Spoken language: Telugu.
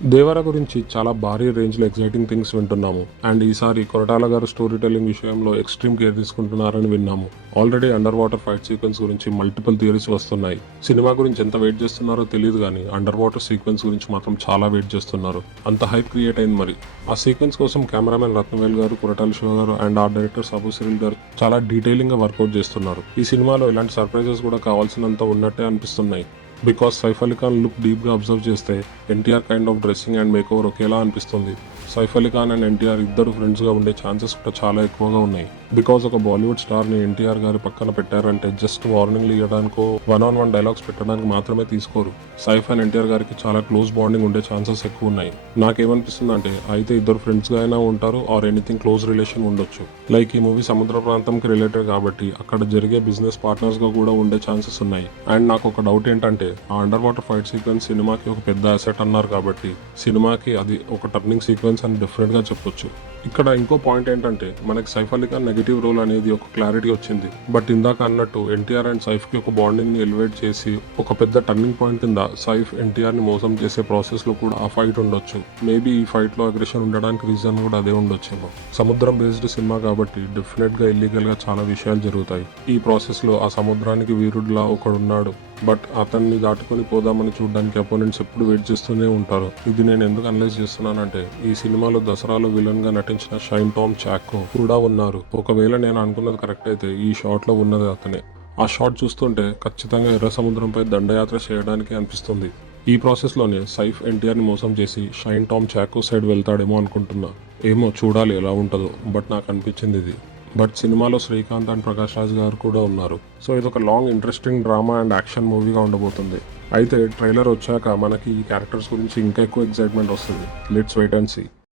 దేవర గురించి చాలా భారీ రేంజ్లో ఎగ్జైటింగ్ థింగ్స్ వింటున్నాము. అండ్ ఈసారి కొరటాల గారు స్టోరీ టెల్లింగ్ విషయంలో ఎక్స్ట్రీమ్ కేర్ తీసుకుంటున్నారని విన్నాము. Already under water fight sequence గురించి మల్టిపుల్ థియరీస్ వస్తున్నాయి. సినిమా గురించి ఎంత వెయిట్ చేస్తున్నారో తెలియదు కానీ అండర్ వాటర్ సీక్వెన్స్ గురించి మాత్రం చాలా వెయిట్ చేస్తున్నారు. అంత హైప్ క్రియేట్ అయింది. మరి ఆ సీక్వెన్స్ కోసం కెమెరామెన్ రత్నవేల్ గారు, కొరటాల శివ గారు and art director Sabu Cyril గారు చాలా డీటెయిలింగ్ గా వర్కౌట్ చేస్తున్నారు. ఈ సినిమాలో ఇలాంటి సర్ప్రైజెస్ కూడా కావాల్సినంత ఉన్నట్టే అనిపిస్తున్నాయి. బికాస్ సైఫ్ అలీ ఖాన్ లుక్ డీప్గా అబ్జర్వ్ చేస్తే NTR kind of dressing and makeover ఒకేలా అనిపిస్తుంది. సైఫ్ అలీ ఖాన్ అండ్ ఎన్టీఆర్ ఇద్దరు ఫ్రెండ్స్గా ఉండే ఛాన్సెస్ కూడా చాలా ఎక్కువగా ఉన్నాయి. బికాస్ ఒక బాలీవుడ్ స్టార్ని ఎన్టీఆర్ గారి పక్కన పెట్టారంటే జస్ట్ వార్నింగ్లు ఇవ్వడానికో 1-on-1 డైలాగ్స్ పెట్టడానికి మాత్రమే తీసుకోరు. సైఫ్ అండ్ ఎన్టీఆర్ గారికి చాలా క్లోజ్ బాండింగ్ ఉండే ఛాన్సెస్ ఎక్కువ ఉన్నాయి. నాకేమనిపిస్తుంది అంటే అయితే ఇద్దరు ఫ్రెండ్స్గా అయినా ఉంటారు ఆర్ ఎనీథింగ్ క్లోజ్ రిలేషన్ ఉండొచ్చు. లైక్ ఈ మూవీ సముద్ర ప్రాంతంకి రిలేటెడ్ కాబట్టి అక్కడ జరిగే బిజినెస్ పార్ట్నర్స్గా కూడా ఉండే ఛాన్సెస్ ఉన్నాయి. అండ్ నాకు ఒక డౌట్ ఏంటంటే ఆ అండర్ వాటర్ ఫైట్ సీక్వెన్స్ సినిమాకి ఒక పెద్ద అసెట్ అన్నారు కాబట్టి సినిమాకి అది ఒక టర్నింగ్ సీక్వెన్స్ అని డిఫరెంట్గా చెప్పొచ్చు. ఇక్కడ ఇంకో పాయింట్ ఏంటంటే మనకి సైఫ్ అలీ ఖాన్ నెగిటివ్ రోల్ అనేది ఒక క్లారిటీ వచ్చింది. బట్ ఇందాక అన్నట్టు ఎన్టీఆర్ అండ్ సైఫ్ కి ఒక బాండింగ్ ని ఎలివేట్ చేసి ఒక పెద్ద టర్నింగ్ పాయింట్ కింద సైఫ్ ఎన్టీఆర్ ని మోసం చేసే ప్రాసెస్ లో కూడా ఆ ఫైట్ ఉండొచ్చు. మేబీ ఈ ఫైట్ లో అగ్రెషన్ ఉండడానికి రీజన్ కూడా అదే ఉండొచ్చేమో. సముద్రం బేస్డ్ సినిమా కాబట్టి డెఫినెట్ గా ఇల్లీగల్ గా చాలా విషయాలు జరుగుతాయి. ఈ ప్రాసెస్ లో ఆ సముద్రానికి వీరుడిలా ఒకడున్నాడు. బట్ అతన్ని దాటుకొని పోదామని చూడడానికి అపోనెంట్స్ ఎప్పుడు వెయిట్ చేస్తూనే ఉంటారు. ఇది నేను ఎందుకు అనలైజ్ చేస్తున్నానంటే ఈ సినిమాలో దసరాలో విలన్ గా నటించిన షైన్ టామ్ చాకో కూడా ఉన్నారు. ఒకవేళ నేను అనుకున్నది కరెక్ట్ అయితే ఈ షాట్ లో ఉన్నది అతనే. ఆ షాట్ చూస్తుంటే ఖచ్చితంగా ఎర్ర సముద్రంపై దండయాత్ర చేయడానికి అనిపిస్తుంది. ఈ ప్రాసెస్ లోనే సైఫ్ ఎన్టీఆర్ ని మోసం చేసి షైన్ టామ్ చాకో సైడ్ వెళ్తాడేమో అనుకుంటున్నా. ఏమో చూడాలి ఎలా ఉంటుందో. బట్ నాకు అనిపించింది ఇది. బట్ సినిమాలో శ్రీకాంత్ అండ్ ప్రకాష్ రాజ్ గారు కూడా ఉన్నారు. సో ఇది ఒక long interesting drama and action మూవీగా ఉండబోతుంది. అయితే ట్రైలర్ వచ్చాక మనకి ఈ క్యారెక్టర్స్ గురించి ఇంకా ఎక్కువ ఎక్సైట్మెంట్ వస్తుంది. Let's wait and see.